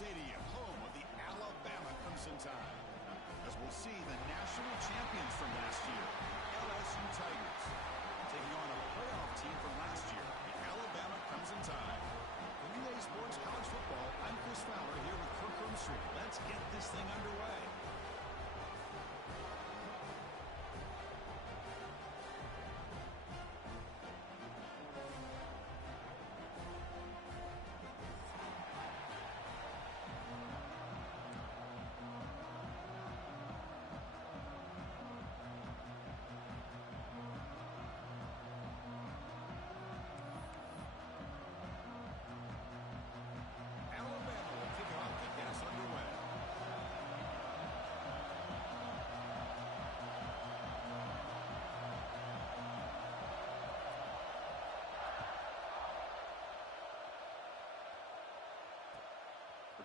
Stadium, home of the Alabama Crimson Tide. As we'll see the national champions from last year, LSU Tigers, taking on a playoff team from last year, the Alabama Crimson Tide. For Relay Sports College Football, I'm Chris Fowler here with Kirk Herbstreit. Let's get this thing underway.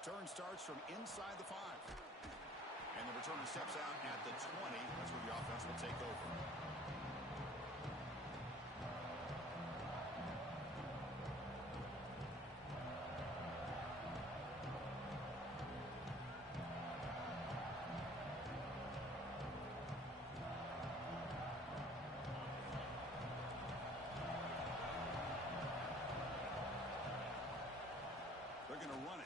Return starts from inside the 5. And the returner steps out at the 20. That's where the offense will take over. They're going to run it.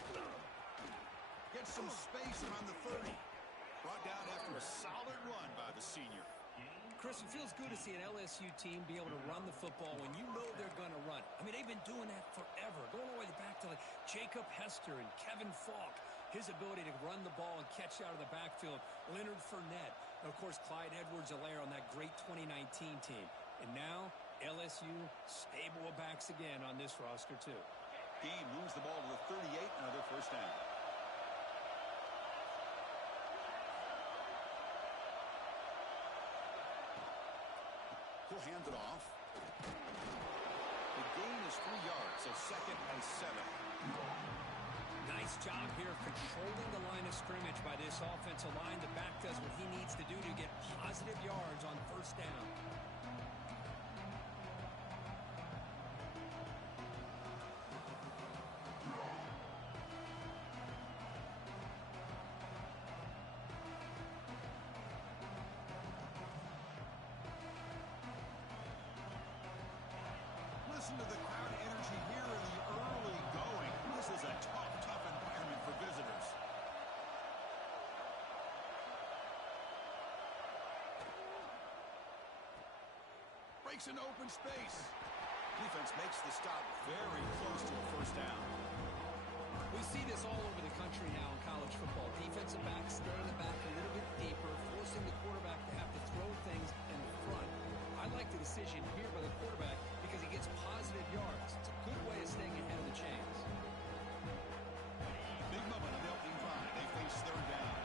Gets some space around the 30. Brought down after a solid run by the senior. Chris, it feels good to see an LSU team be able to run the football when you know they're going to run. I mean, they've been doing that forever. Going all the way back to like Jacob Hester and Kevin Falk. His ability to run the ball and catch out of the backfield. Leonard Fournette. And, of course, Clyde Edwards-Helaire on that great 2019 team. And now, LSU stable of backs again on this roster, too. Game moves the ball to the 38, another first down. He'll hand it off. The gain is 3 yards, so 2nd and 7. Nice job here controlling the line of scrimmage by this offensive line. The back does what he needs to do to get positive yards on first down. Listen to the crowd energy here in the early going. This is a tough environment for visitors. Breaks into open space. Defense makes the stop very close to a first down. We see this all over the country now in college football. Defensive backs staying in the back a little bit deeper, forcing the quarterback to have to throw things in front. I like the decision here by the quarterback because he gets positive yards. It's a good way of staying ahead of the chains. Big moment on the opening drive. They face third down.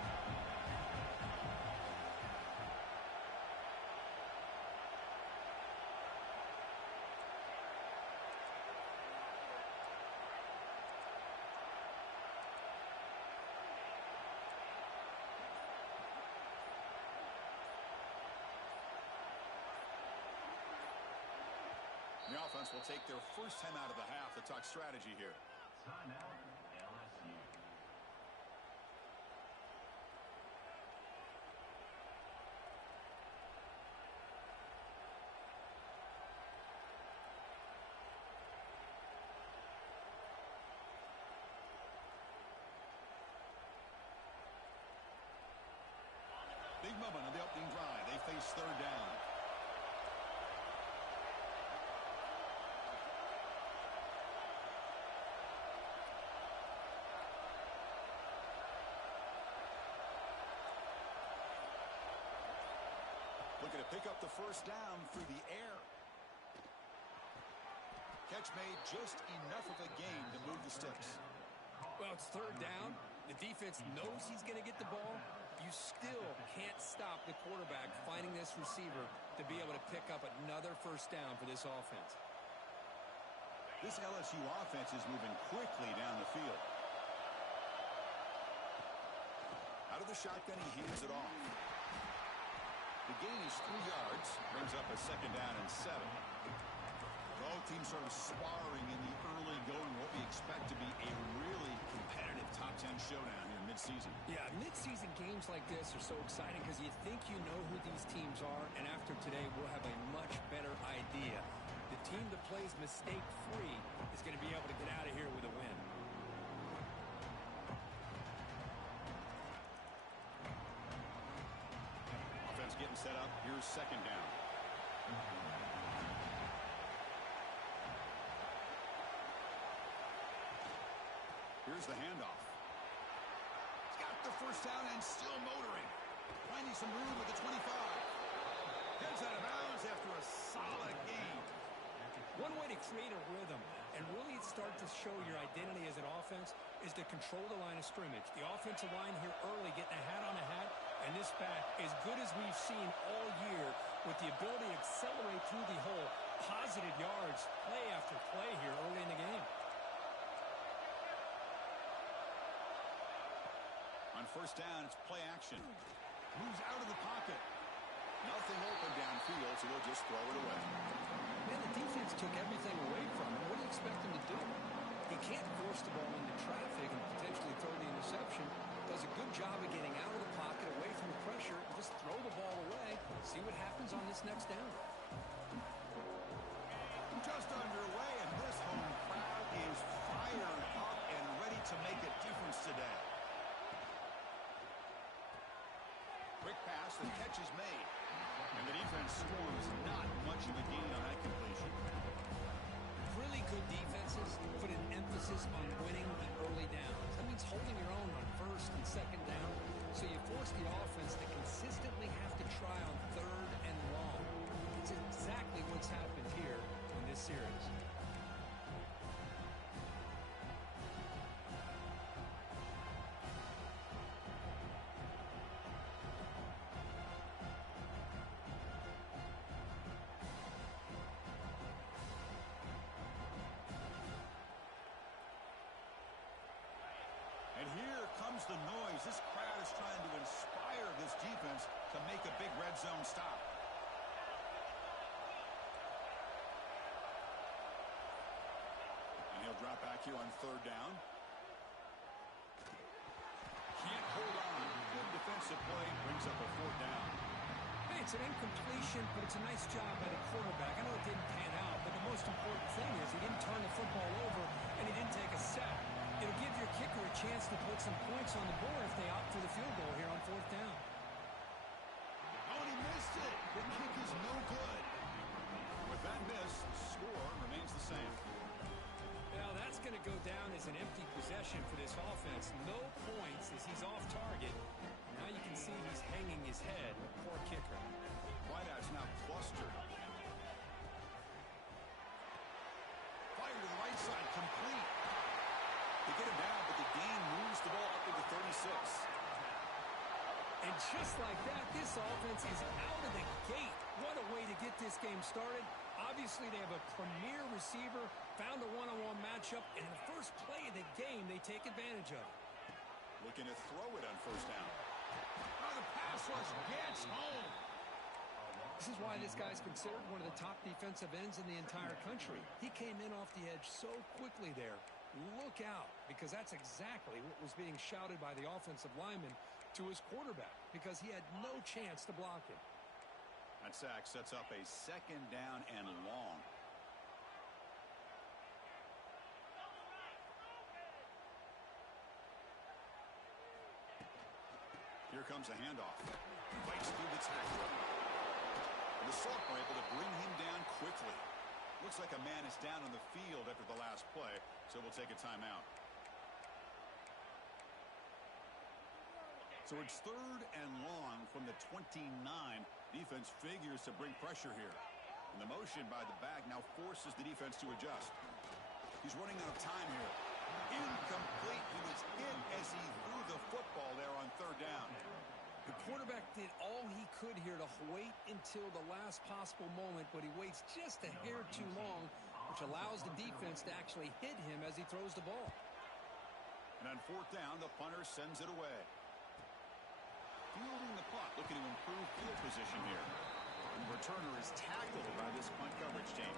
The offense will take their first time out of the half to talk strategy here. Timeout, LSU. Big moment on the opening drive. They face third down. Looking to pick up the first down through the air. Catch made just enough of a gain to move the sticks. Well, it's third down. The defense knows he's going to get the ball. You still can't stop the quarterback finding this receiver to be able to pick up another first down for this offense. This LSU offense is moving quickly down the field. Out of the shotgun, he hands it off. The gain is 3 yards, brings up a 2nd down and 7. Oh, Both teams sort of sparring in the early going, what we expect to be a really competitive top 10 showdown here mid-season. Yeah, mid-season games like this are so exciting because you think you know who these teams are, and after today, we'll have a much better idea. The team that plays mistake-free is going to be able to get out of here with a win. Offense getting set up. Here's second down. Here's the handoff. He's got the first down and still motoring. Finding some room at the 25. Heads out of bounds after a solid game. One way to create a rhythm and really start to show your identity as an offense is to control the line of scrimmage. The offensive line here early getting a hat on a hat, and this back as good as we've seen all year with the ability to accelerate through the hole. Positive yards, play after play here early in the game. On first down, it's play action. Moves out of the pocket. Nothing open downfield, so they'll just throw it away. Man, the defense took everything away from him. What do you expect him to do? He can't force the ball into traffic and potentially throw the interception. Does a good job of getting out of the pocket, away from the pressure, and just throw the ball away. See what happens on this next down. Just underway, and this home crowd is fired up and ready to make a difference today. Quick pass, the catch is made. And the defense scores not much of a gain on that completion. Really good defenses put an emphasis on winning the early downs. That means holding your own on first and second down. So you force the offense to consistently have to try on third and long. It's exactly what's happened here in this series. And here comes the noise. This crowd is trying to inspire this defense to make a big red zone stop. And he'll drop back here on third down. Can't hold on. Good defensive play. Brings up a fourth down. Hey, it's an incompletion, but it's a nice job by the quarterback. I know it didn't pan out, but the most important thing is he didn't turn the football over and he didn't take a sack. It'll give your kicker a chance to put some points on the board if they opt for the field goal here on fourth down. Oh, and he missed it. The kick is no good. With that miss, the score remains the same. Now that's going to go down as an empty possession for this offense. No points as he's off target. Now you can see he's hanging his head. Poor kicker. Wideout's now clustered. Fire to the right side, complete. They get him down, but the gain moves the ball up to the 36. And just like that, this offense is out of the gate. What a way to get this game started. Obviously, they have a premier receiver, found a one-on-one matchup, and in the first play of the game, they take advantage of it. Looking to throw it on first down. Oh, the pass rush gets home. This is why this guy's considered one of the top defensive ends in the entire country. He came in off the edge so quickly there. Look out, because that's exactly what was being shouted by the offensive lineman to his quarterback, because he had no chance to block him. That sack sets up a second down and long. Here comes a handoff. Fights through the tackle. And the Salk are able to bring him down quickly. Looks like a man is down on the field after the last play, so we'll take a timeout. So it's third and long from the 29. Defense figures to bring pressure here. And the motion by the back now forces the defense to adjust. He's running out of time here. Incomplete. He was hit as he threw the football there on third down. The quarterback did all he could here to wait until the last possible moment, but he waits just a hair too long, which allows the defense to actually hit him as he throws the ball. And on fourth down, the punter sends it away. Fielding the punt, looking to improve field position here. And the returner is tackled by this punt coverage team.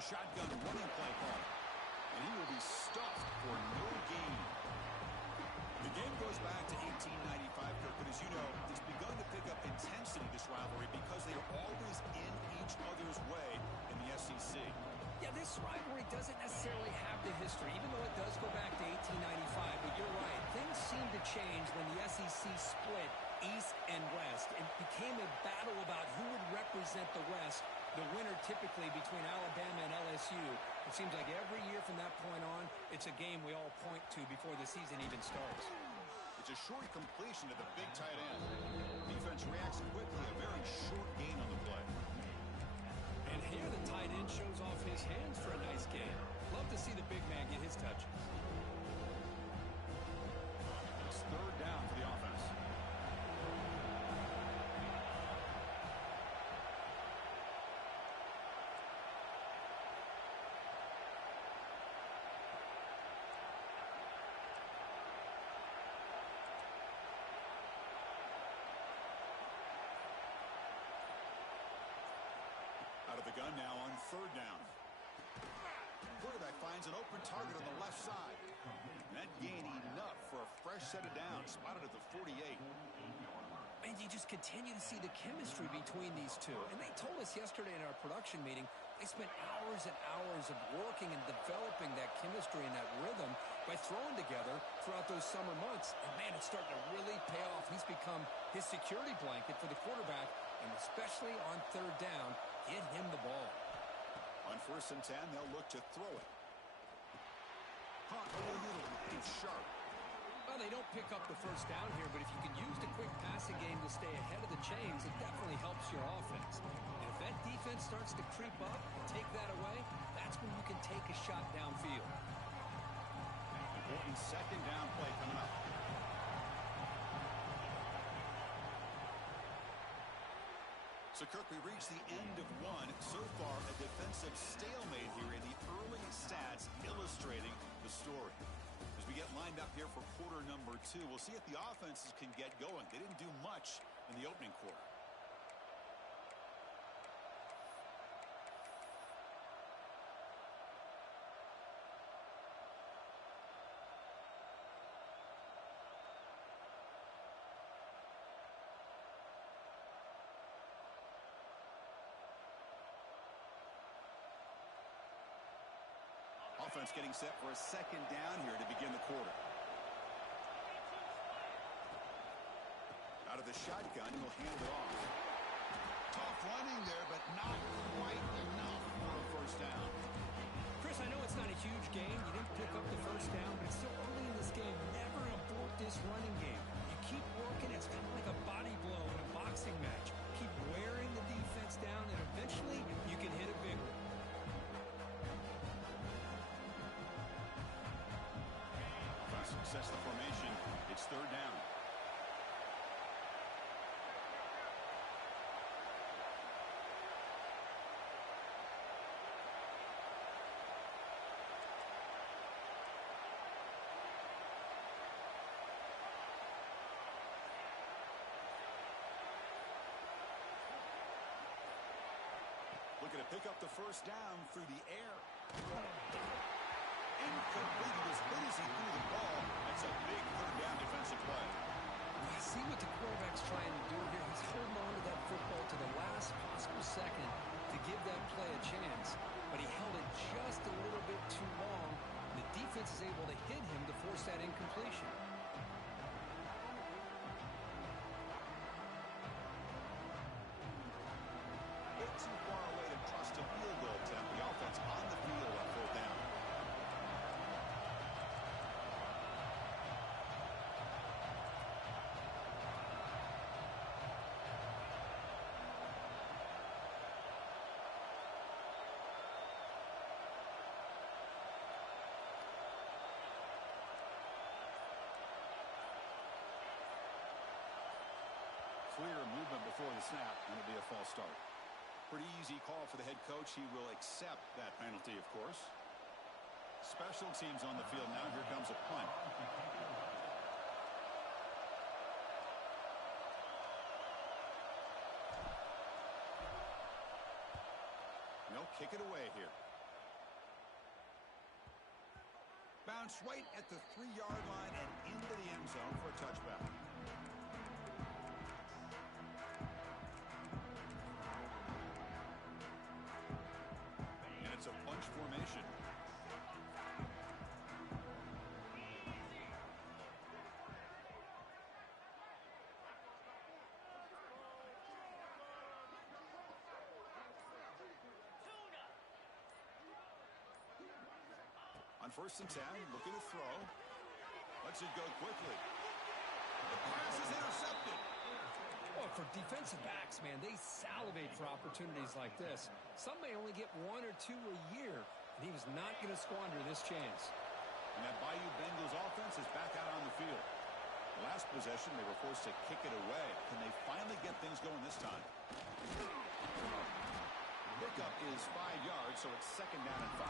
The shotgun running play call. And he will be stuffed for no gain. The game goes back to 1895, Kirk, but as you know, it's begun to pick up intensity, this rivalry, because they are always in each other's way in the SEC. Yeah, this rivalry doesn't necessarily have the history, even though it does go back to 1895. But you're right, things seem to change when the SEC split East and West. It became a battle about who would represent the West, the winner typically between Alabama and LSU. It seems like every year from that point on, it's a game we all point to before the season even starts. It's a short completion to the big tight end. Defense reacts quickly, a very short gain on the play. And here the tight end shows off his hands for a nice game. Love to see the big man get his touch. It's third down for the offense. Out of the gun now on third down. Quarterback finds an open target on the left side. That gain enough for a fresh set of downs, spotted at the 48. And you just continue to see the chemistry between these two. And they told us yesterday in our production meeting, they spent hours and hours of working and developing that chemistry and that rhythm by throwing together throughout those summer months. And man, it's starting to really pay off. He's become his security blanket for the quarterback, and especially on third down, get him the ball. On 1st and 10, they'll look to throw it. Hunt over the middle and sharp. Well, they don't pick up the first down here, but if you can use the quick passing game to stay ahead of the chains, it definitely helps your offense. And if that defense starts to creep up and take that away, that's when you can take a shot downfield. Important second down play coming up. So, Kirk, we reached the end of one. So far, a defensive stalemate here in the early stats illustrating the story. As we get lined up here for quarter number 2, we'll see if the offenses can get going. They didn't do much in the opening quarter. Offense getting set for a second down here to begin the quarter. Out of the shotgun, he'll hand it off. Tough running there, but not quite enough for a first down. Chris, I know it's not a huge game. You didn't pick up the first down, but it's still early in this game. Never abort this running game. You keep working. It's kind of like a body blow in a boxing match. Keep wearing the defense down, and eventually you can hit a big one. Sets the formation. It's third down. Looking to pick up the first down through the air. Incomplete. As good as he threw the ball, that's a big third down defensive play. You see what the quarterback's trying to do here. He's holding on to that football to the last possible second to give that play a chance. But he held it just a little bit too long. The defense is able to hit him to force that incompletion. Way too far away to trust a field goal attempt. The offense on the field on fourth down. Clear movement before the snap, and it'll be a false start. Pretty easy call for the head coach. He will accept that penalty, of course. Special teams on the field now. Here comes a punt. No, kick it away here. bounced right at the 3-yard line and into the end zone for a touchback. And it's a bunch formation. On 1st and 10, looking to throw. Lets it go quickly. The pass is intercepted. Well, for defensive backs, man, they salivate for opportunities like this. Some may only get 1 or 2 a year, and he was not going to squander this chance. And that Bayou Bengals offense is back out on the field. Last possession, they were forced to kick it away. Can they finally get things going this time? Pickup is 5 yards, so it's 2nd down and 5.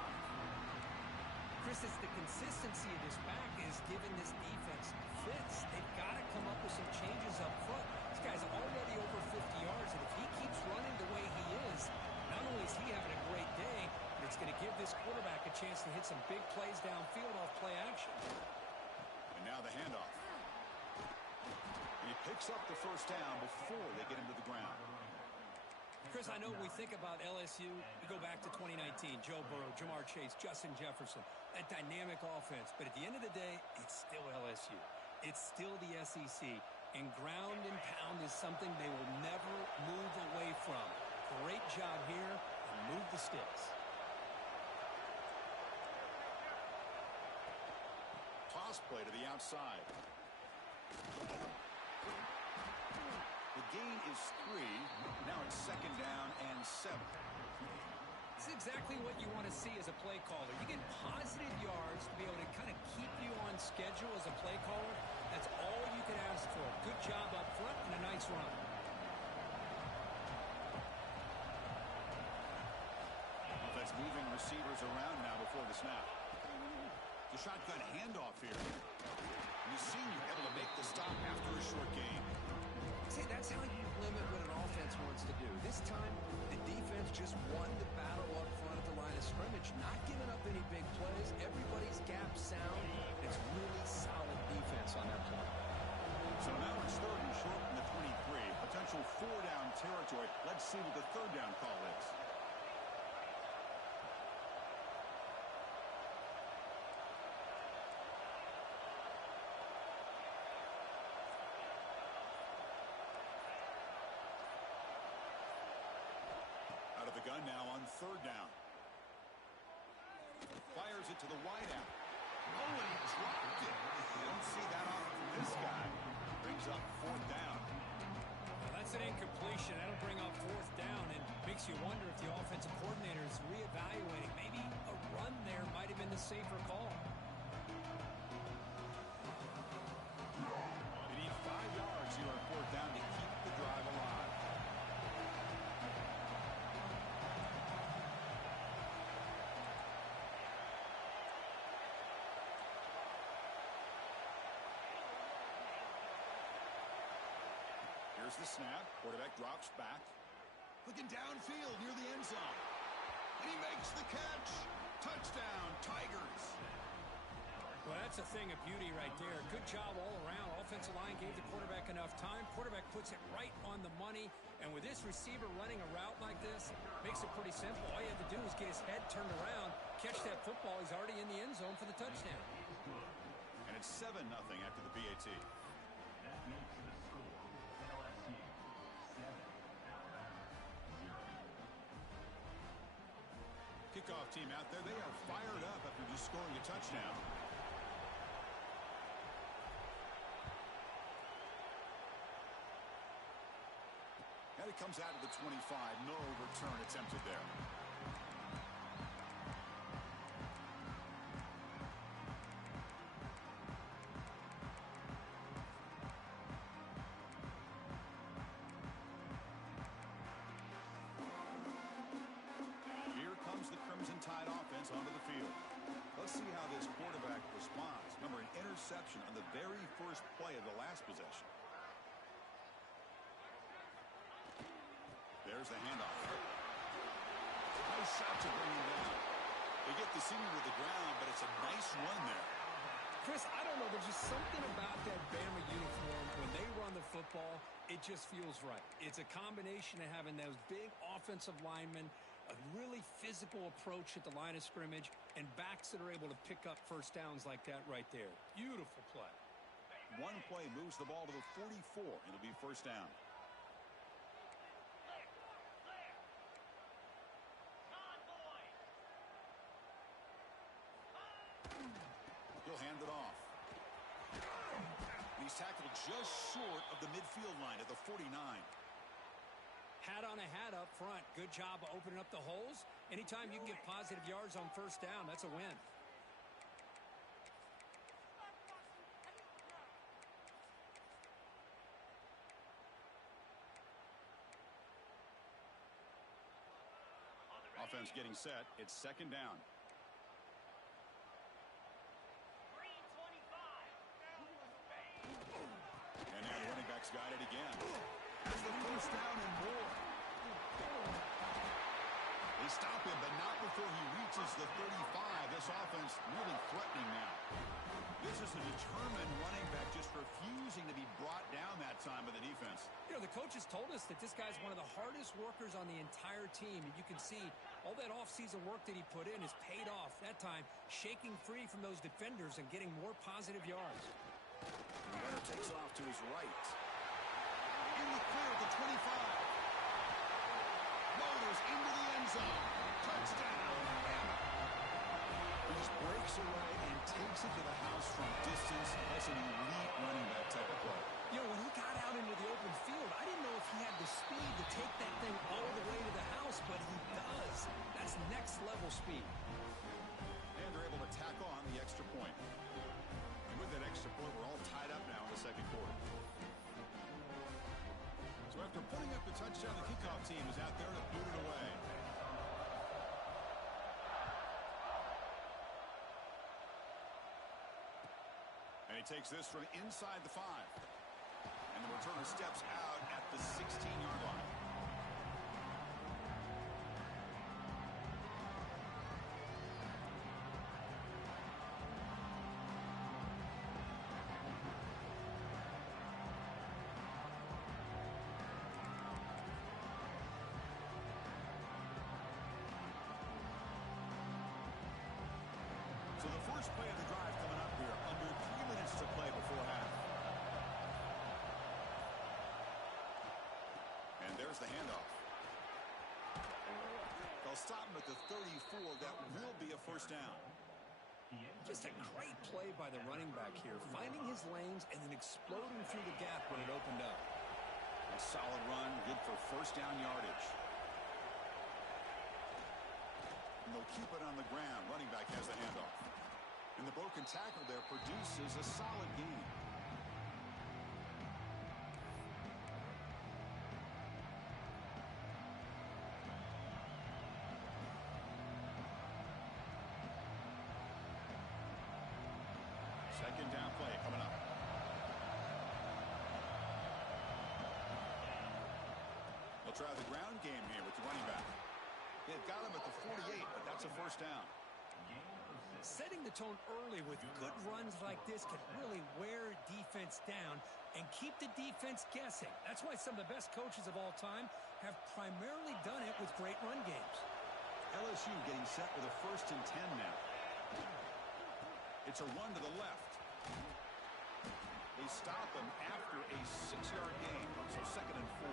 Chris, it's the consistency of this back is giving this defense fits. They've got to come up with some changes up front. This guy's already over 50 yards, and if he keeps running the way he is, not only is he having a great day, but it's going to give this quarterback a chance to hit some big plays downfield off play action. And now the handoff. He picks up the 1st down before they get him to the ground. Chris, I know when we think about LSU, we go back to 2019, Joe Burrow, Jamar Chase, Justin Jefferson, that dynamic offense. But at the end of the day, it's still LSU. It's still the SEC. And ground and pound is something they will never move away from. Great job here, and move the sticks. Toss play to the outside. The gain is 3. Now it's 2nd down and 7. This is exactly what you want to see as a play caller. You get positive yards to be able to kind of keep you on schedule as a play caller. That's all you can ask for. Good job up front and a nice run. That's moving receivers around now before the snap. The shotgun handoff here. And the senior able to make the stop after a short gain. See, that's how you limit what an offense wants to do. This time, the defense just won the battle up front at the line of scrimmage, not giving up any big plays. Everybody's gap sound. It's really solid defense on that play. So now it's 3rd and short from the 23. Potential 4-down territory. Let's see what the 3rd down call is. Out of the gun now on 3rd down. Fires it to the wideout. Oh, and he dropped it. You don't see that often from this guy. Brings up 4th down. Well, that's an incompletion. That'll bring up 4th down and makes you wonder if the offensive coordinator is reevaluating. Maybe a run there might have been the safer call. They need 5 yards here on 4th down to keep the drive alive. Here's the snap. Quarterback drops back. Looking downfield near the end zone. And he makes the catch. Touchdown, Tigers. Well, that's a thing of beauty right there. Good job all around. Offensive line gave the quarterback enough time. Quarterback puts it right on the money. And with this receiver running a route like this, makes it pretty simple. All you have to do is get his head turned around, catch that football. He's already in the end zone for the touchdown. And it's 7-0 after the PAT. That makes the score LSU 7, Alabama 0. Kickoff team out there. They are fired up after just scoring a touchdown. And it comes out of the 25. No return attempted there. Here comes the Crimson Tide offense onto the field. Let's see how this quarterback responds. Remember, an interception on the very first play of the last possession. There's the handoff. Nice shot to bring him down. They get the senior to the ground, but it's a nice run there. Chris, I don't know. There's just something about that Bama uniform. When they run the football, it just feels right. It's a combination of having those big offensive linemen, a really physical approach at the line of scrimmage, and backs that are able to pick up first downs like that right there. Beautiful play. One play moves the ball to the 44. It'll be first down. He'll hand it off. He's tackled just short of the midfield line at the 49. Hat on a hat up front. Good job of opening up the holes. Anytime you can get positive yards on first down, that's a win. Offense getting set. It's second down. And now running back's got it again. That's the first down and more. They stop him, but not before he reaches the 35. This offense really threatening now. This is a determined running back just refusing to be brought down that time by the defense. You know, the coaches told us that this guy's one of the hardest workers on the entire team. And you can see all that offseason work that he put in has paid off. That time, shaking free from those defenders and getting more positive yards. The runner takes off to his right. In the clear at the 25. Motors into the end zone. Touchdown. He just breaks away and takes it to the house from distance. That's an elite running back type of play. You know, when he got out into the open field, I didn't know if he had the speed to take that thing all the way to the house, but he does. That's next level speed. And they're able to tack on the extra point. And with that extra point, we're all tied up now in the second quarter. So after putting up the touchdown, the kickoff team is out there to boot it away. And he takes this from inside the 5. And the returner steps out at the 16-yard line. So the first play of the drive coming up here, under 3 minutes to play before half. And there's the handoff. They'll stop him at the 34. That will be a first down. Just a great play by the running back here, finding his lanes and then exploding through the gap when it opened up. A solid run, good for first down yardage. And they'll keep it on the ground. Running back has the handoff. And the broken tackle there produces a solid gain. Second down play coming up. They'll try the ground game here with the running back. They've got him at the 48, but that's a first down. Setting the tone early with good runs like this can really wear defense down and keep the defense guessing. That's why some of the best coaches of all time have primarily done it with great run games. LSU getting set with a 1st and 10 now. It's a run to the left. They stop him after a 6-yard gain, so 2nd and 4.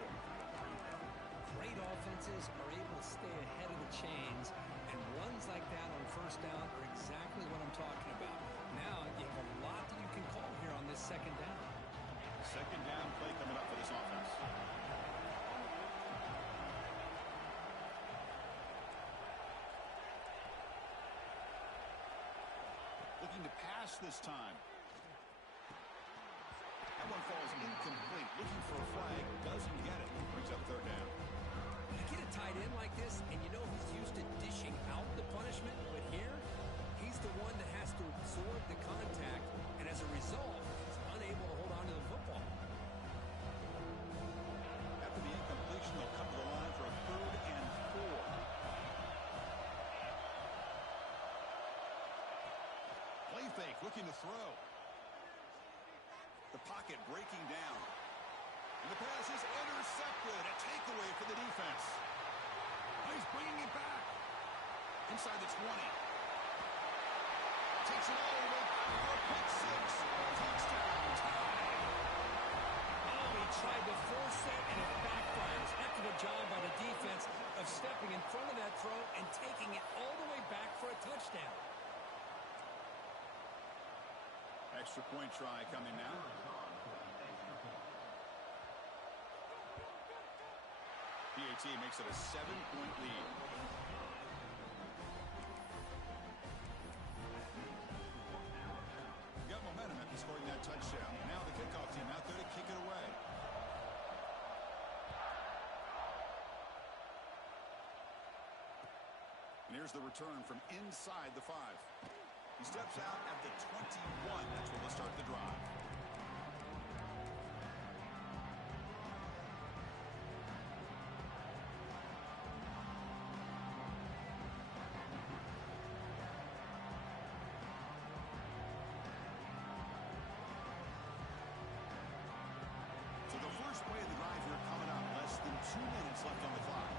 Great offenses are able to stay ahead of the chains, and runs like that on first down are exactly what I'm talking about. Now you have a lot that you can call here on this second down. Second down play coming up for this offense. Looking to pass this time. That one falls incomplete. Looking for a flag. Doesn't get it. Brings up third down. You get a tight end like this, and you know he's used to dishing out the punishment, but here, he's the one that has to absorb the contact, and as a result, he's unable to hold on to the football. After the incompletion, they'll come to the line for a 3rd and 4. Play fake Looking to throw. The pocket breaking down. And the pass is intercepted. A takeaway for the defense. Oh, he's bringing it back. Inside the 20. Takes it all the way back for a pick six. Touchdown. Tie. Oh, he tried to force it, and it backfires. Heck of a job by the defense of stepping in front of that throw and taking it all the way back for a touchdown. Extra point try coming now. PAT makes it a 7-point lead. Got momentum after scoring that touchdown. Now the kickoff team out there to kick it away. And here's the return from inside the 5. He steps out at the 21. That's where they'll start the drive. So the first play of the drive here coming up. Less than 2 minutes left on the clock.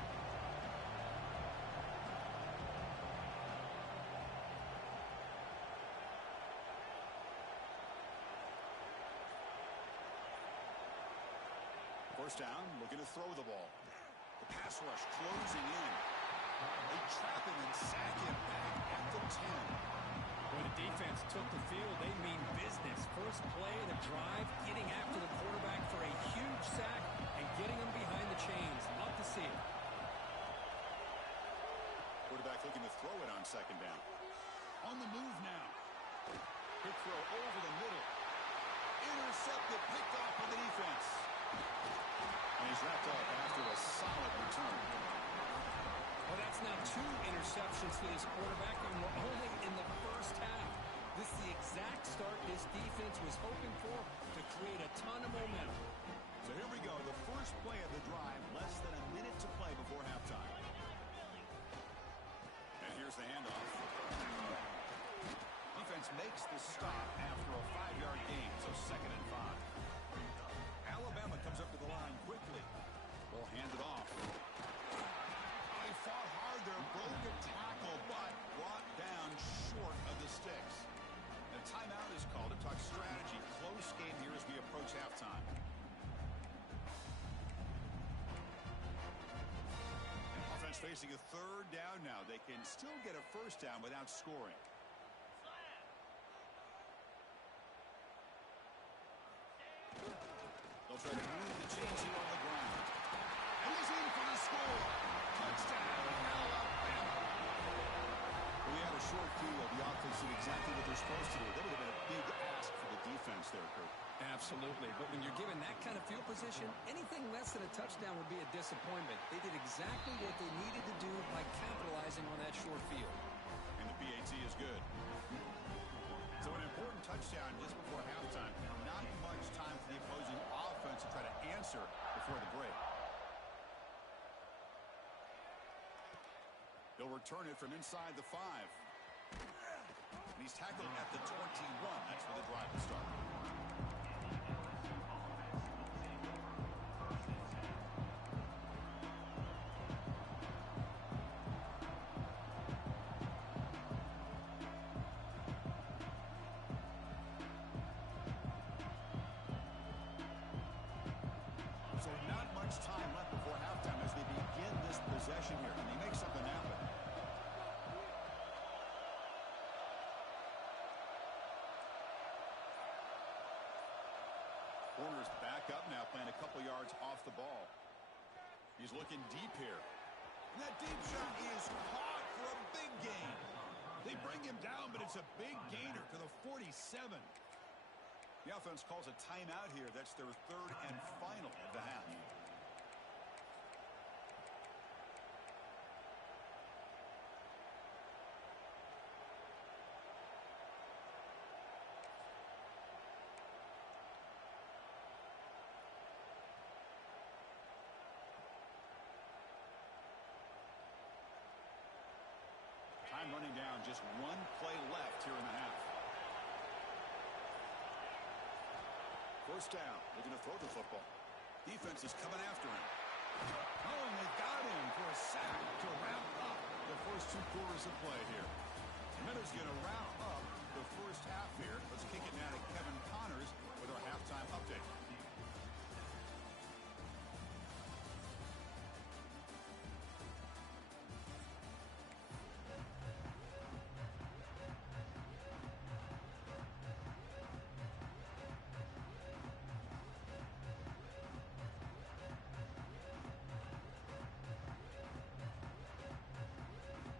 First down, looking to throw the ball. The pass rush closing in. They trap him and sack him back at the 10. When the defense took the field, they mean business. First play of the drive, getting after the quarterback for a huge sack and getting him behind the chains. Love to see it. Quarterback looking to throw it on second down. On the move now. Quick throw over the middle. Intercepted, picked off by the defense. And he's wrapped up after a solid return. Well, that's now 2 interceptions for this quarterback, and we're only in the first half. This is the exact start this defense was hoping for to create a ton of momentum. So here we go, the first play of the drive, less than a minute to play before halftime. And here's the handoff. Defense makes the stop after a 5-yard gain, so 2nd and 5. Alabama comes up to the line quickly. Will hand it off. They fought hard there, broke a tackle, but brought down short of the sticks. And a timeout is called to talk strategy. Close game here as we approach halftime. And offense facing a 3rd down now. They can still get a first down without scoring. They'll try to move the chains here on the ground. And he's in for the score. Touchdown, Alabama. We had a short view of the offense did exactly what they're supposed to do. That would have been a big ask for the defense there, Kurt. Absolutely. But when you're given that kind of field position, anything less than a touchdown would be a disappointment. They did exactly what they needed to do by capitalizing on that short field. And the PAT is good. So an important touchdown just before halftime. Not much time for the opposing offense to try to answer before the break. They'll return it from inside the 5. And he's tackled at the 21. That's where the drive will start. So not much time left before halftime as they begin this possession here. And they make something happen. Corner's back up now, playing a couple yards off the ball. He's looking deep here. And that deep shot is caught for a big gain. They bring him down, but it's a big gainer to the 47. The offense calls a timeout here. That's their 3rd and final of the half. Time running down, just 1 play left here in the half. first down. Looking to throw the football. Defense is coming after him. Oh, and they got him for a sack to wrap up the first 2 quarters of play here. Minutes going to wrap up the first half here. Let's kick it now to Kevin Connors with our halftime update.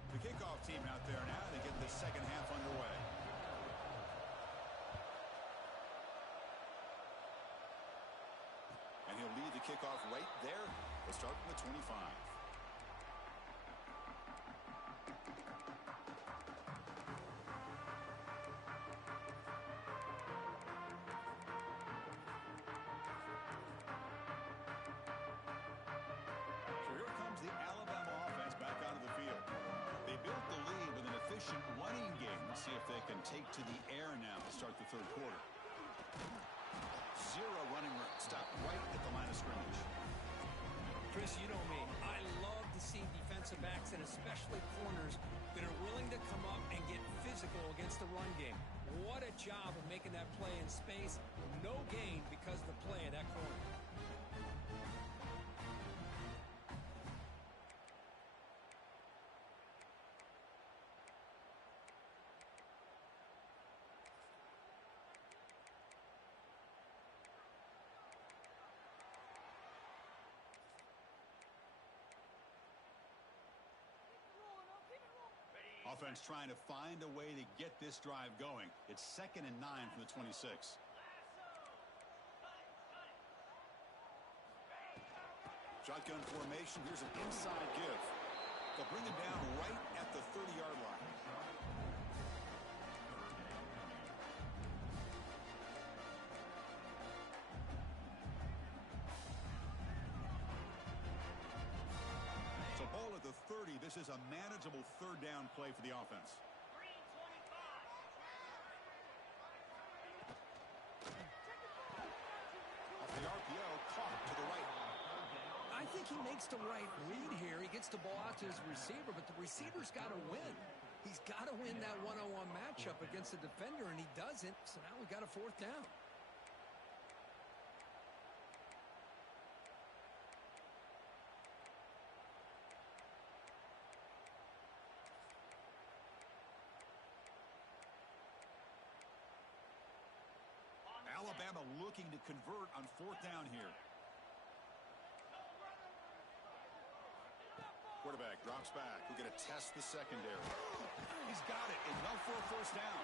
The kickoff team out there now to get the second half underway. And he'll lead the kickoff right there. We'll start from the 25. So here comes the Alabama offense back out of the field. They built the lead with an efficient running game. Let's see if they can take to the air now to start the third quarter. 0 running room. Stop right at the line of scrimmage. Chris, you know me. I love to see defensive backs and especially corners that are willing to come up and get physical against the run game. What a job of making that play in space. No gain because of the play of that corner. Offense trying to find a way to get this drive going. It's 2nd and 9 from the 26. Shotgun formation. Here's an inside give. They'll bring him down right at the 30-yard line. So ball at the 30. This is a manageable third down play for the offense. Off the RPO, caught to the right. I think he makes the right read here. He gets the ball out to his receiver, but the receiver's got to win. He's got to win that one-on-one matchup against the defender, and he doesn't. So now we got a 4th down. Alabama looking to convert on 4th down here. Quarterback drops back. We're going to test the secondary. He's got it. Enough for a first down.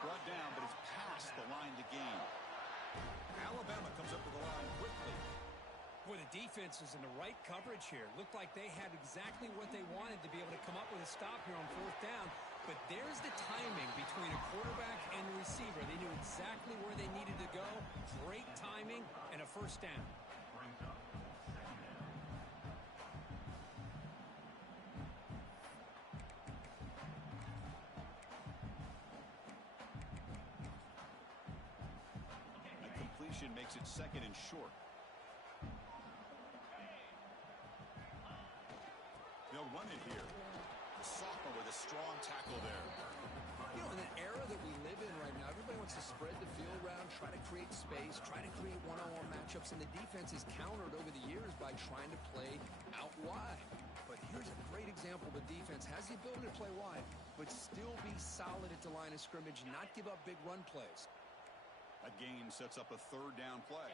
Brought down, but it's past the line to gain. Alabama comes up with the line quickly. Boy, the defense is in the right coverage here. Looked like they had exactly what they wanted to be able to come up with a stop here on 4th down. But there's the timing between a quarterback and the receiver. They knew exactly where they needed to go. Great timing and a first down. Brings up second down. That completion makes it 2nd and short. They'll run it here. The sophomore with a strong tackle there. You know, in an era that we live in right now, everybody wants to spread the field around, try to create space, try to create one-on-one matchups, and the defense is countered over the years by trying to play out wide. But here's a great example. The defense has the ability to play wide, but still be solid at the line of scrimmage, not give up big run plays. That gain sets up a 3rd down play.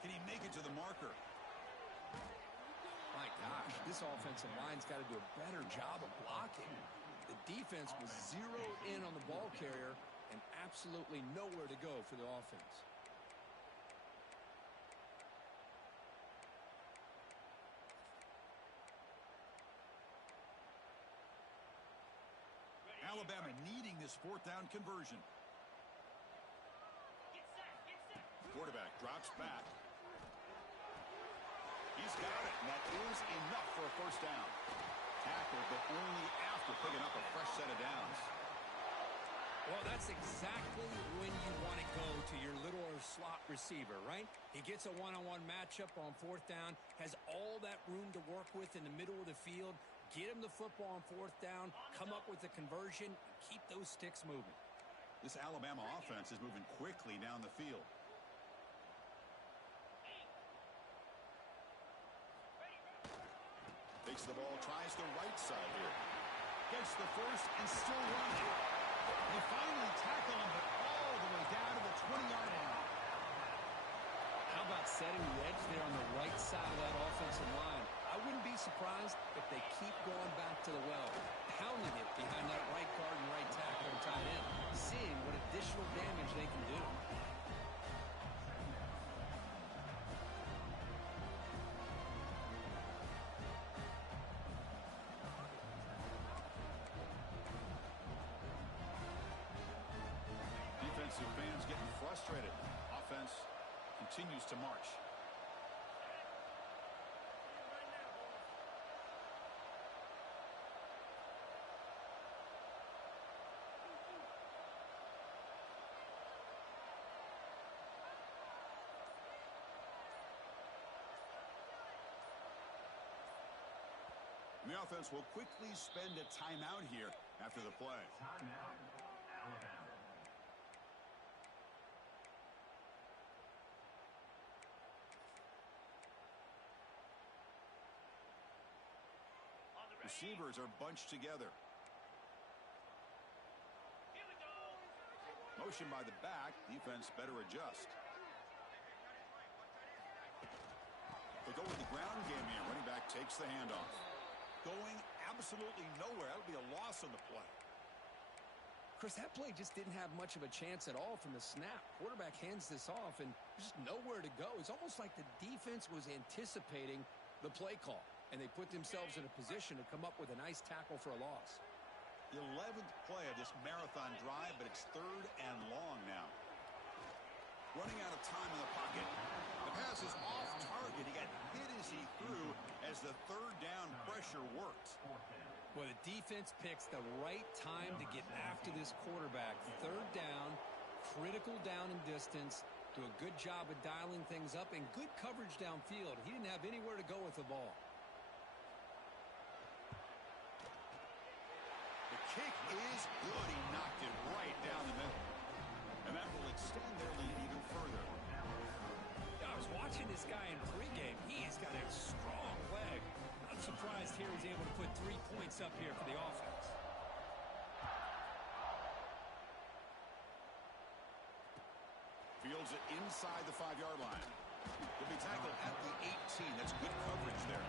Can he make it to the marker? My gosh, this offensive line's got to do a better job of blocking. The defense was zeroed in on the ball carrier and absolutely nowhere to go for the offense. Alabama needing this 4th down conversion. Quarterback drops back. He's got it, and that is enough for a first down. Tackled, but only digging up a fresh set of downs. Well, that's exactly when you want to go to your little slot receiver, right? He gets a one-on-one matchup on fourth down, has all that room to work with in the middle of the field. Get him the football on fourth down, come up with a conversion, and keep those sticks moving. This Alabama offense is moving quickly down the field. Takes the ball, tries the right side here. Gets the first and still running. They finally tackle him, but all the way down to the 20-yard line. How about setting the edge there on the right side of that offensive line? I wouldn't be surprised if they keep going back to the well, pounding it behind that right guard and right tackle and tight end, seeing what additional damage they can do. Defensive fans getting frustrated. Offense continues to march. And the offense will quickly spend a timeout here after the play. Timeout, Alabama. Receivers are bunched together. Motion by the back. Defense better adjust. They go with the ground game here. Running back takes the handoff. Going absolutely nowhere. That'll be a loss on the play. Chris, that play just didn't have much of a chance at all from the snap. Quarterback hands this off and just nowhere to go. It's almost like the defense was anticipating the play call, and they put themselves in a position to come up with a nice tackle for a loss. The 11th play of this marathon drive, but it's third and long now. Running out of time in the pocket. The pass is off target. He got hit as he threw as the third down pressure worked. Well, the defense picks the right time to get after this quarterback. Third down, critical down and distance. Do a good job of dialing things up and good coverage downfield. He didn't have anywhere to go with the ball. The kick is good. He knocked it right down the middle. And that will extend their lead even further. I was watching this guy in pregame. He's got a strong leg. Not surprised here he's able to put 3 points up here for the offense. Fields it inside the 5-yard line. He'll be tackled at the 18. That's good coverage there.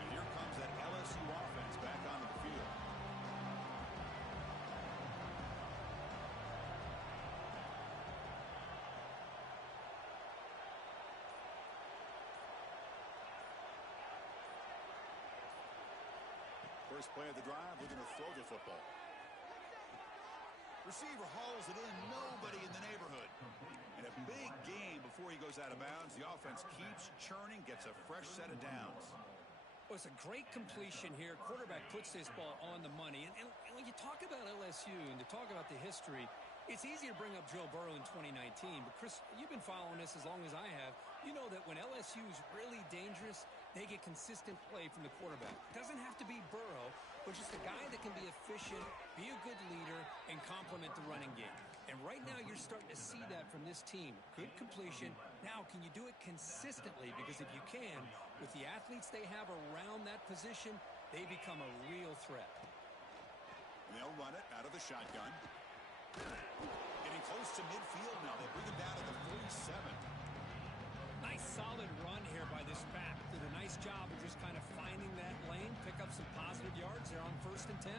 And here comes that LSU offense back onto the field. First play of the drive, we're going to throw the football. Receiver hauls it in, nobody in the neighborhood. And a big game before he goes out of bounds. The offense keeps churning, gets a fresh set of downs. Well, it's a great completion here. Quarterback puts this ball on the money. And when you talk about LSU and you talk about the history, it's easy to bring up Joe Burrow in 2019. But, Chris, you've been following this as long as I have. You know that when LSU is really dangerous, they get consistent play from the quarterback. It doesn't have to be Burrow, but just a guy that can be efficient, be a good leader, and complement the running game. And right now you're starting to see that from this team. Good completion. Now, can you do it consistently? Because if you can, with the athletes they have around that position, they become a real threat. And they'll run it out of the shotgun. Getting close to midfield now. They bring it down to the 47. Nice solid run here by this back. Did a nice job of just kind of finding that lane, pick up some positive yards there on 1st and 10.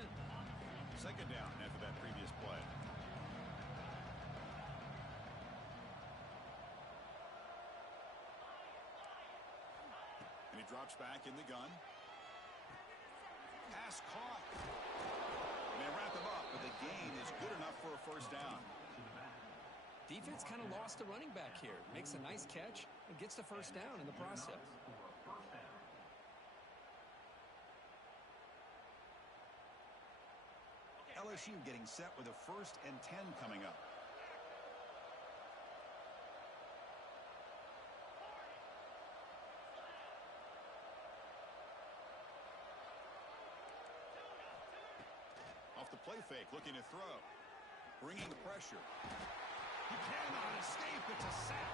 Second down after that previous play. And he drops back in the gun. Pass caught. gain is good enough for a first down. Defense kind of lost the running back here. Makes a nice catch and gets the first down in the process. LSU getting set with a 1st and 10 coming up. Off the play fake, looking to throw. Bringing pressure. He cannot escape. It's a sack.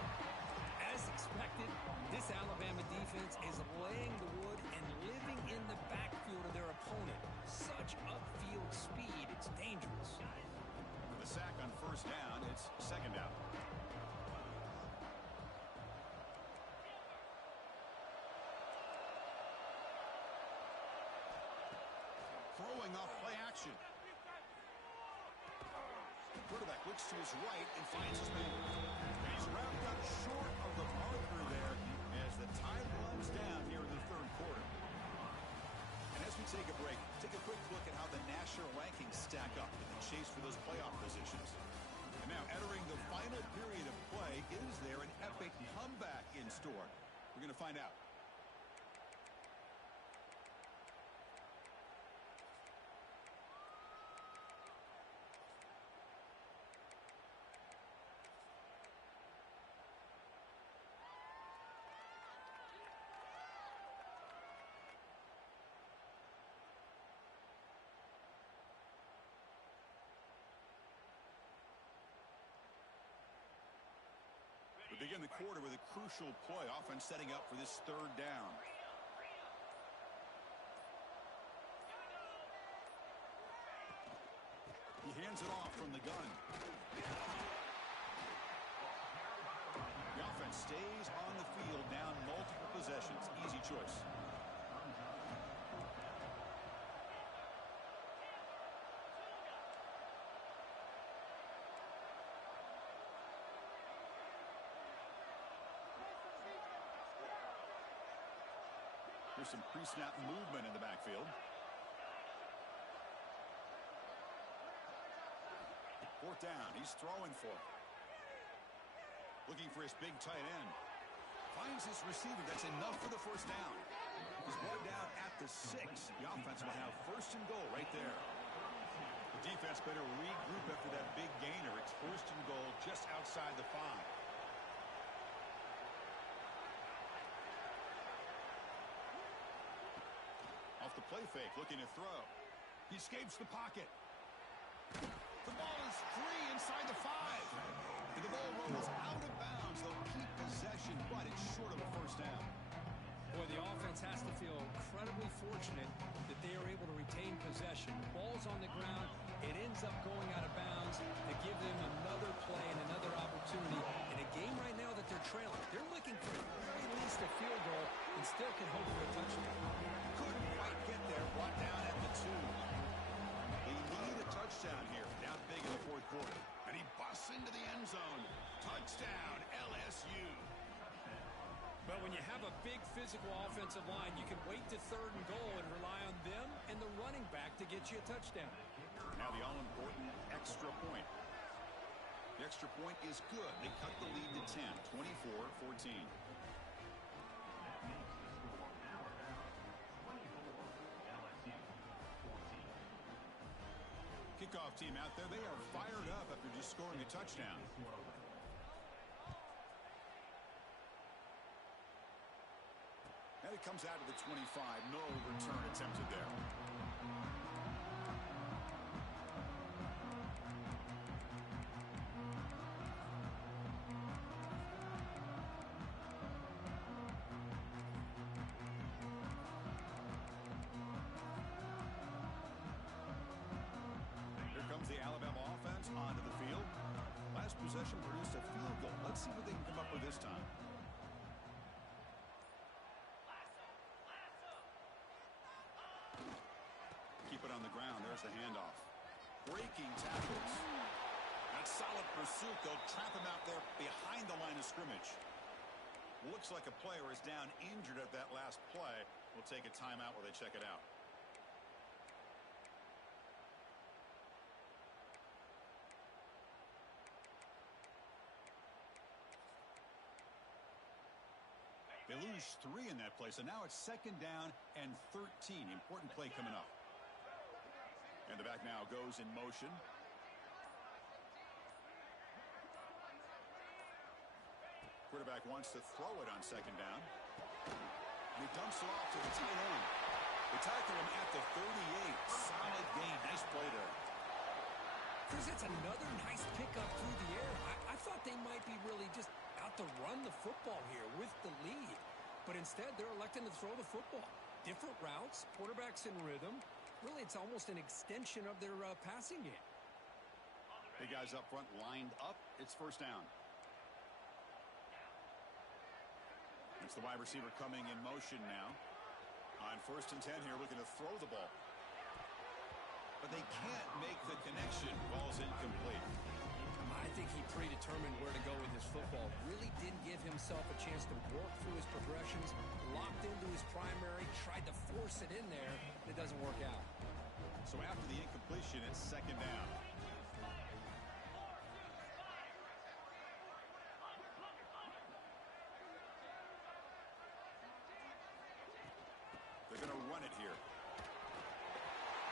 As expected, this Alabama defense is laying the wood and living in the backfield of their opponent. Such upfield speed, it's dangerous. For the sack on first down, it's second down. Throwing off play action. Quarterback looks to his right and finds his man. And he's wrapped up short of the marker there as the time runs down here in the 3rd quarter. And as we take a break, take a quick look at how the national rankings stack up in the chase for those playoff positions. And now entering the final period of play, is there an epic comeback in store? We're going to find out. We begin the quarter with a crucial play, offense setting up for this 3rd down. He hands it off from the gun. The offense stays on the field, down multiple possessions. Easy choice. There's some pre-snap movement in the backfield. 4th down. He's throwing for it. Looking for his big tight end. Finds his receiver. That's enough for the first down. He's brought down at the 6. The offense will have 1st and goal right there. The defense better regroup after that big gainer. It's 1st and goal just outside the 5. Off the play fake, looking to throw. He escapes the pocket. The ball is free inside the 5. And the ball rolls out of bounds. They'll keep possession, but it's short of a first down. Boy, the offense has to feel incredibly fortunate that they are able to retain possession. The ball's on the ground. It ends up going out of bounds to give them another play and another opportunity. In a game right now that they're trailing, they're looking for at the very least a field goal and still can hope for a touchdown. Couldn't quite get there. Brought down at the 2. They need a touchdown here. Down big in the 4th quarter. And he busts into the end zone. Touchdown, LSU. But when you have a big physical offensive line, you can wait to 3rd and goal and rely on them and the running back to get you a touchdown. Now the all-important extra point. The extra point is good. They cut the lead to 10, 24-14. Kickoff team out there. They are fired up after just scoring a touchdown. And it comes out of the 25. No return attempted there. Here comes the Alabama offense onto the field. Last possession produced a field goal. Let's see what they can come up with this time. Keep it on the ground. There's the handoff. Breaking tackles. That's solid pursuit. They'll trap him out there behind the line of scrimmage. Looks like a player is down injured at that last play. We'll take a timeout while they check it out. lose 3 in that play. So now it's 2nd down and 13. Important play coming up. And the back now goes in motion. Quarterback wants to throw it on 2nd down. And he dumps it off to the tight end. They tackle him at the 38. Solid gain. Nice play there. Chris, that's another nice pickup through the air. I thought they might be really just out to run the football here with the lead. But instead, they're electing to throw the football. Different routes, quarterbacks in rhythm. Really, it's almost an extension of their passing game. Big guys up front lined up. It's 1st down. It's the wide receiver coming in motion now. On 1st and 10 here, looking to throw the ball. But they can't make the connection. Ball's incomplete. I think he predetermined where to go with his football. Really didn't give himself a chance to work through his progressions. Locked into his primary, tried to force it in there. It doesn't work out. So after the incompletion, it's 2nd down. They're going to run it here.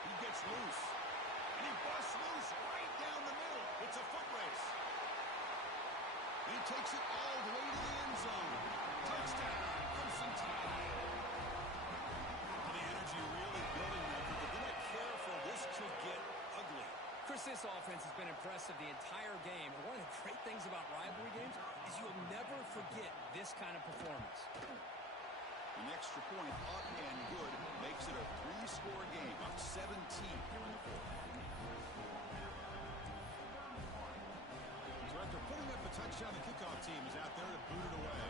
He gets loose. And he busts loose right down the middle. It's a foot race. And he takes it all the way to the end zone. Touchdown, Crimson Tide. Well, the energy really building there. If they're not careful, this could get ugly. Chris, this offense has been impressive the entire game. And one of the great things about rivalry games is you'll never forget this kind of performance. An extra point up and good makes it a 3-score game, up 17 here in the 4th. So after putting up a touchdown, the kickoff team is out there to boot it away.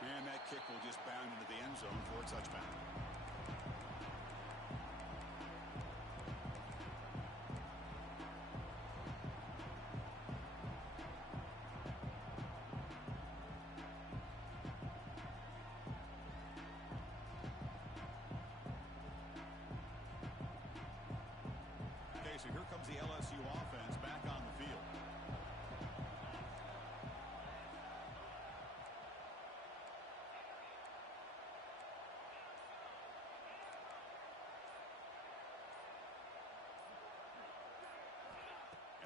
And that kick will just bound into the end zone for a touchback. So here comes the LSU offense back on the field.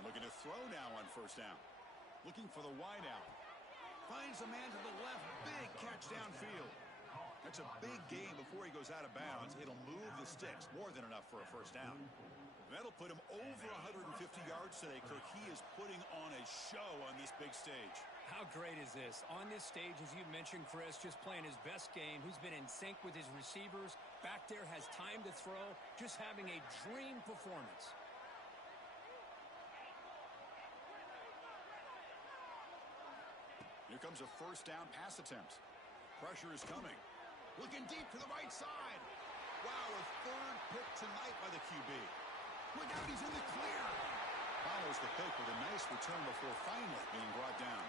And looking to throw now on 1st down. Looking for the wide out. Finds a man to the left. Big catch downfield. That's a big gain before he goes out of bounds. It'll move the sticks. More than enough for a 1st down. That'll put him over 150 yards today, Kirk. He is putting on a show on this big stage. How great is this? On this stage, as you mentioned, Chris, just playing his best game. He's been in sync with his receivers. Back there, has time to throw. Just having a dream performance. Here comes a 1st down pass attempt. Pressure is coming. Looking deep to the right side. Wow, a 3rd pick tonight by the QB. Look out, he's in the clear. Follows the pick with a nice return before finally being brought down.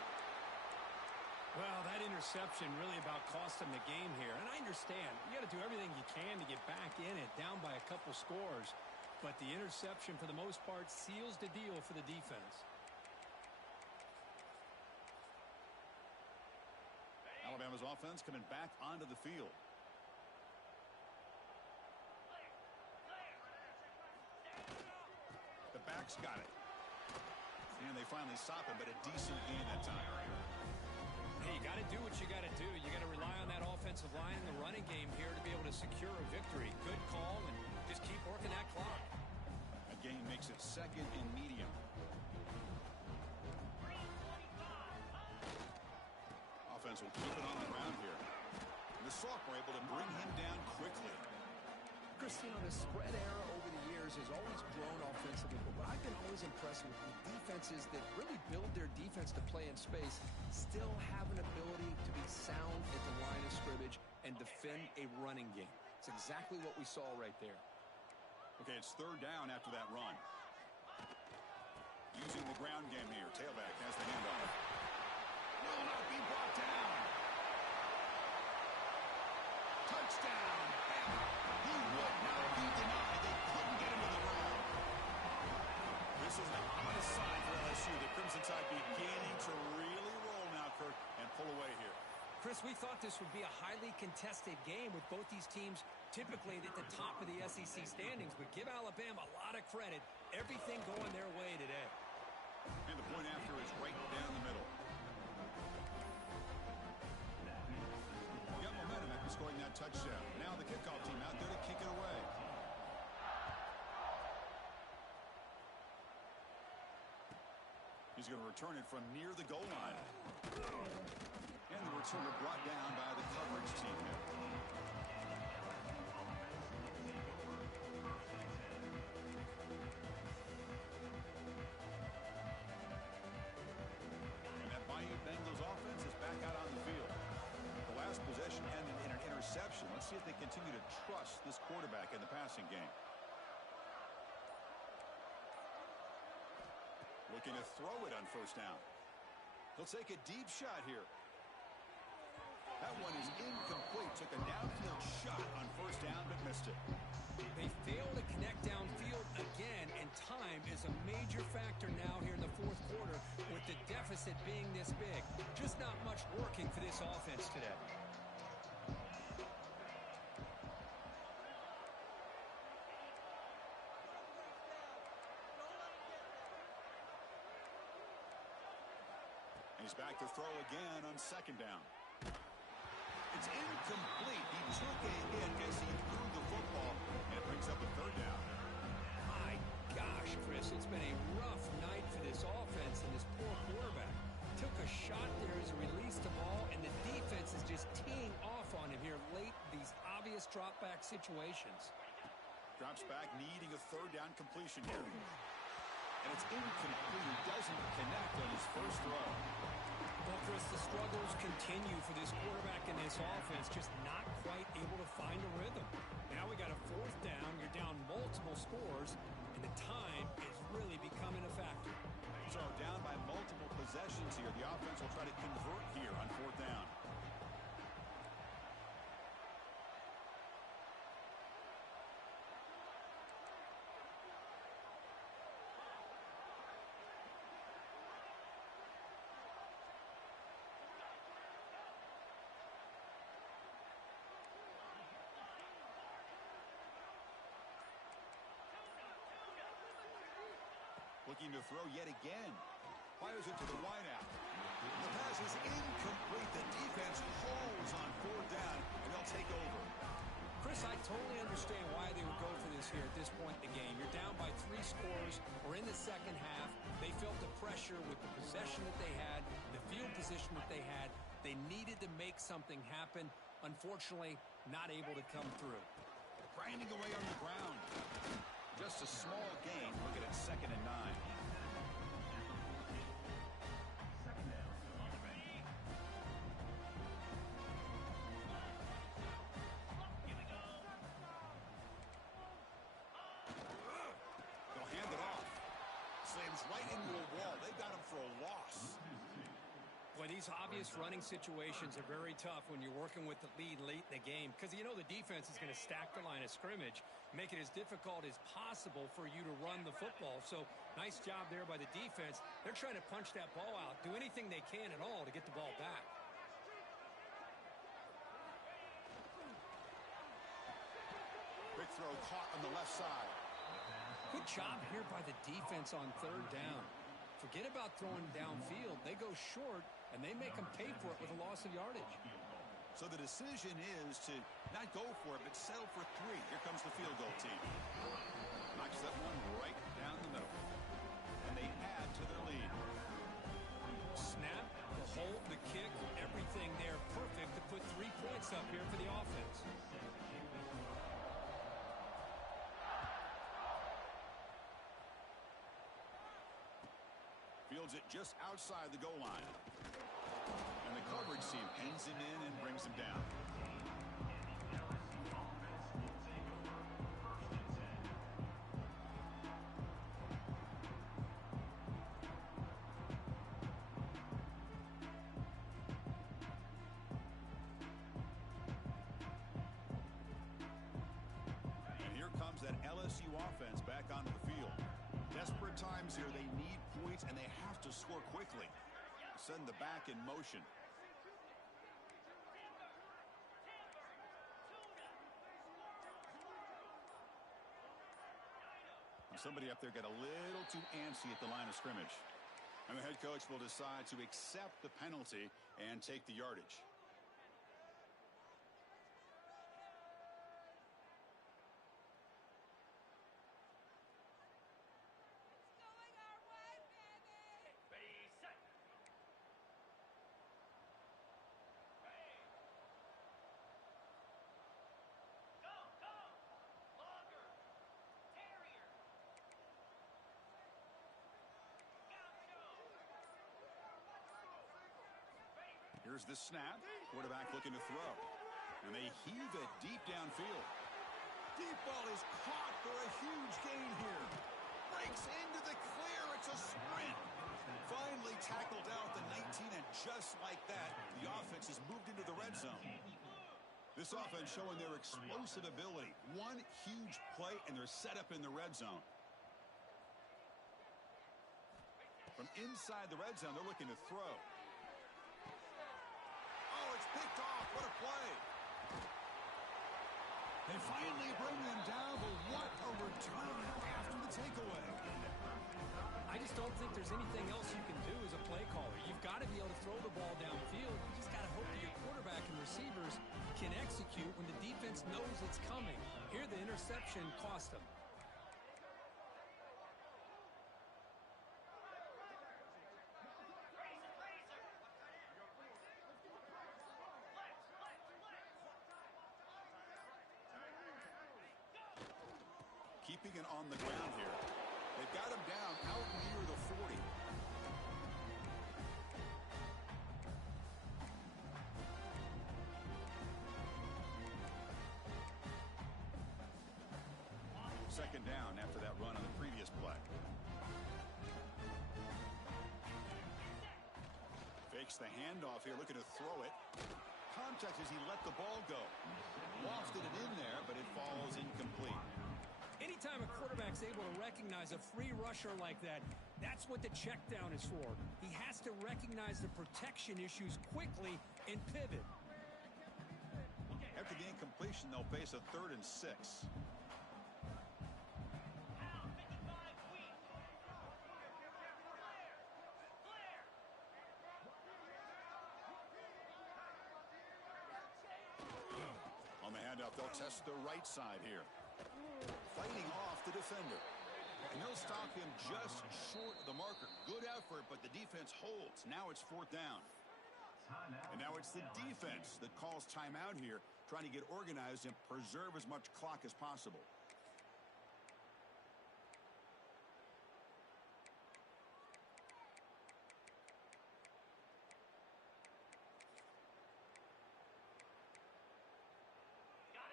Well, that interception really about cost him the game here. And I understand. You got to do everything you can to get back in it, down by a couple scores. But the interception, for the most part, seals the deal for the defense. Alabama's offense coming back onto the field. The back's got it. And they finally stop him, but a decent gain that time. Hey, you got to do what you got to do. You got to rely on that offensive line and the running game here to be able to secure a victory. Good call, and just keep working that clock. A gain makes it 2nd and medium. Offense will keep it on the ground here. And the Sock were able to bring him down quickly. Christine, the spread era over the years has always grown offensively, but what I've been always impressed with defenses that really build their defense to play in space still have an ability to be sound at the line of scrimmage and defend a running game. It's exactly what we saw right there. Okay, it's 3rd down after that run. Using the ground game here. Tailback has the handoff. Will not be brought down. Touchdown, Bama. He would not be denied. They couldn't get him to the ground. side beginning to really roll now, Kirk, and pull away here. Chris, we thought this would be a highly contested game with both these teams typically at the top of the SEC standings, but give Alabama a lot of credit. Everything going their way today. And the point after is right down the middle. Got momentum after scoring that touchdown. Now the kickoff team out there to kick it away. He's going to return it from near the goal line. And the returner brought down by the coverage team here. And that Bayou Bengals offense is back out on the field. The last possession ended in an interception. Let's see if they continue to trust this quarterback in the passing game. Looking to throw it on first down. He'll take a deep shot here. That one is incomplete. Took a downfield shot on first down, but missed it. They fail to connect downfield again, and time is a major factor now here in the fourth quarter with the deficit being this big. Just not much working for this offense today. He's back to throw again on second down. It's incomplete. He took a hit as he threw the football, and it brings up a third down. My gosh, Chris, it's been a rough night for this offense and this poor quarterback. Took a shot there as he released the ball, and the defense is just teeing off on him here late, these obvious drop-back situations. Drops back, needing a third down completion here. And it's incomplete. He doesn't connect on his first throw. Well, Chris, the struggles continue for this quarterback in this offense, just not quite able to find a rhythm. Now we got a fourth down. You're down multiple scores, and the time is really becoming a factor. So down by multiple possessions here. The offense will try to convert here on fourth down. Looking to throw yet again. Fires it to the wideout. The pass is incomplete. The defense holds on fourth down, and they'll take over. Chris, I totally understand why they would go for this here at this point in the game. You're down by 3 scores. We're in the second half. They felt the pressure with the possession that they had, the field position that they had. They needed to make something happen. Unfortunately, not able to come through. Grinding away on the ground. Just a small gain. Looking at 2nd and 9. They'll hand it off. Slams right into a wall. They got him for a loss. Boy, these obvious running situations are very tough when you're working with the lead late in the game because you know the defense is going to stack the line of scrimmage, make it as difficult as possible for you to run the football. So nice job there by the defense. They're trying to punch that ball out, do anything they can at all to get the ball back. Big throw caught on the left side. Good job here by the defense on third down. Forget about throwing downfield. They go short, and they make them pay for it with a loss of yardage. So the decision is to not go for it, but settle for 3. Here comes the field goal team. Knocks that one right down the middle. And they add to their lead. Snap, the hold, the kick, everything there perfect to put 3 points up here for the offense. Fields it just outside the goal line. And the coverage team pins him in and brings him down. And here comes that LSU offense back onto the field. Desperate times here. They need points, and they have to score quickly. Send the back in motion. Somebody up there got a little too antsy at the line of scrimmage. And the head coach will decide to accept the penalty and take the yardage. Here's the snap. Quarterback looking to throw. And they heave it deep downfield. Deep ball is caught for a huge gain here. Breaks into the clear. It's a sprint. Finally tackled out the 19, and just like that, the offense has moved into the red zone. This offense showing their explosive ability. One huge play, and they're set up in the red zone. From inside the red zone, they're looking to throw. It's picked off. What a play. They finally bring them down, but what a return after the takeaway. I just don't think there's anything else you can do as a play caller. You've got to be able to throw the ball downfield. You just got to hope that your quarterback and receivers can execute when the defense knows it's coming. Here, the interception cost them. Keeping it on the ground here. They've got him down out near the 40. Second down after that run on the previous play. Fakes the handoff here, looking to throw it. Contact as he let the ball go. Wafted it in there, but it falls incomplete. Anytime a quarterback's able to recognize a free rusher like that, that's what the check down is for. He has to recognize the protection issues quickly and pivot. After the incompletion, they'll face a 3rd and 6. On the handoff, they'll test the right side here. Fighting off the defender. And they'll stop him just short of the marker. Good effort, but the defense holds. Now it's 4th down. And now it's the defense that calls timeout here, trying to get organized and preserve as much clock as possible.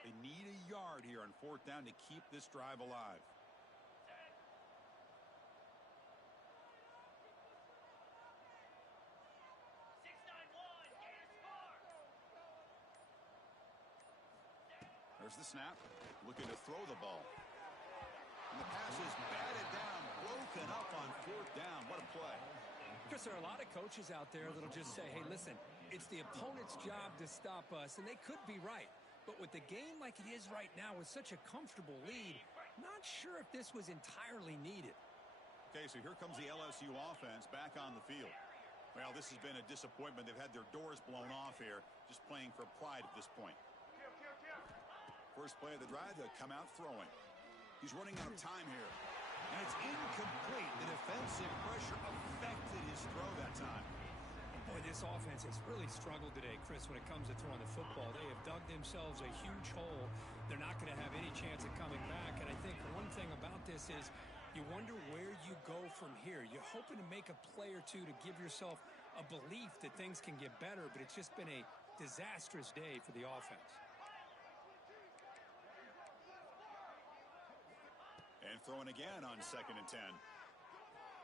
They need a yard here on 4th down to keep this drive alive. There's the snap. Looking to throw the ball. And the pass is batted down, broken up on 4th down. What a play. Chris, there are a lot of coaches out there that'll just say, hey, listen, it's the opponent's job to stop us, and they could be right. But with the game like it is right now with such a comfortable lead, not sure if this was entirely needed. Okay, so here comes the LSU offense back on the field. Well, this has been a disappointment. They've had their doors blown off here, just playing for pride at this point. First play of the drive, they'll come out throwing. He's running out of time here. And it's incomplete. The defensive pressure affected his throw that time. Boy, this offense has really struggled today, Chris, when it comes to throwing the football. They have dug themselves a huge hole. They're not going to have any chance of coming back. And I think one thing about this is you wonder where you go from here. You're hoping to make a play or two to give yourself a belief that things can get better, but it's just been a disastrous day for the offense. And throwing again on 2nd and 10.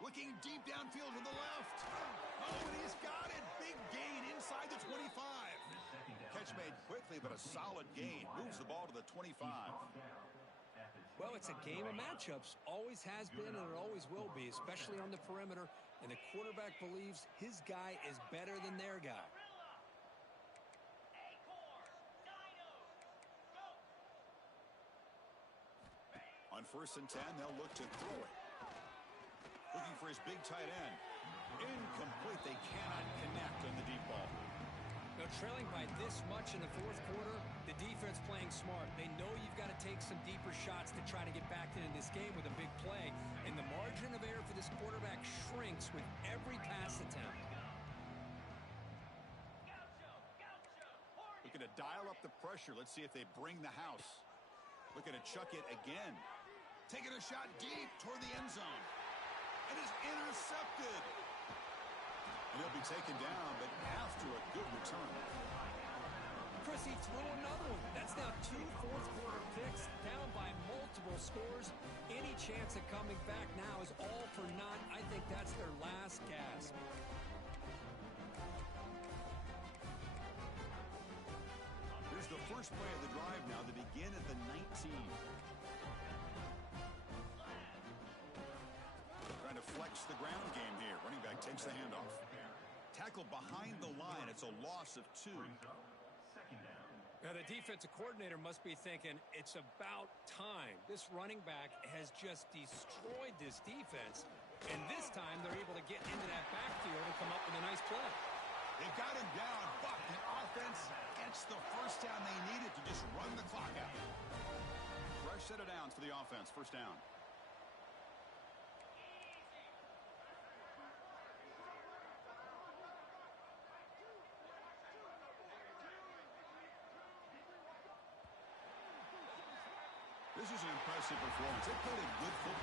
Looking deep downfield to the left. Oh, and he's got it. Big gain inside the 25. Catch made quickly, but a solid gain. Moves the ball to the 25. Well, it's a game of matchups. Always has been and it always will be, especially on the perimeter. And the quarterback believes his guy is better than their guy. On 1st and 10, they'll look to throw it. Looking for his big tight end. Incomplete. They cannot connect on the deep ball. Now, trailing by this much in the fourth quarter, the defense playing smart. They know you've got to take some deeper shots to try to get back into this game with a big play. And the margin of error for this quarterback shrinks with every pass attempt. Looking to dial up the pressure. Let's see if they bring the house. Looking to chuck it again. Taking a shot deep toward the end zone. It is intercepted. And he'll be taken down, but after a good return. Chris, he threw another one. That's now 2 fourth-quarter picks, down by multiple scores. Any chance of coming back now is all for naught. I think that's their last gasp. Here's the first play of the drive now to begin at the 19. Trying to flex the ground game here. Running back takes the handoff. Tackle behind the line. It's a loss of 2. Now, the defensive coordinator must be thinking, it's about time. This running back has just destroyed this defense. And this time, they're able to get into that backfield and come up with a nice play. They've got him down, but the offense gets the first down they needed to just run the clock out. Fresh set of downs for the offense. First down. This is an impressive performance. They played a good football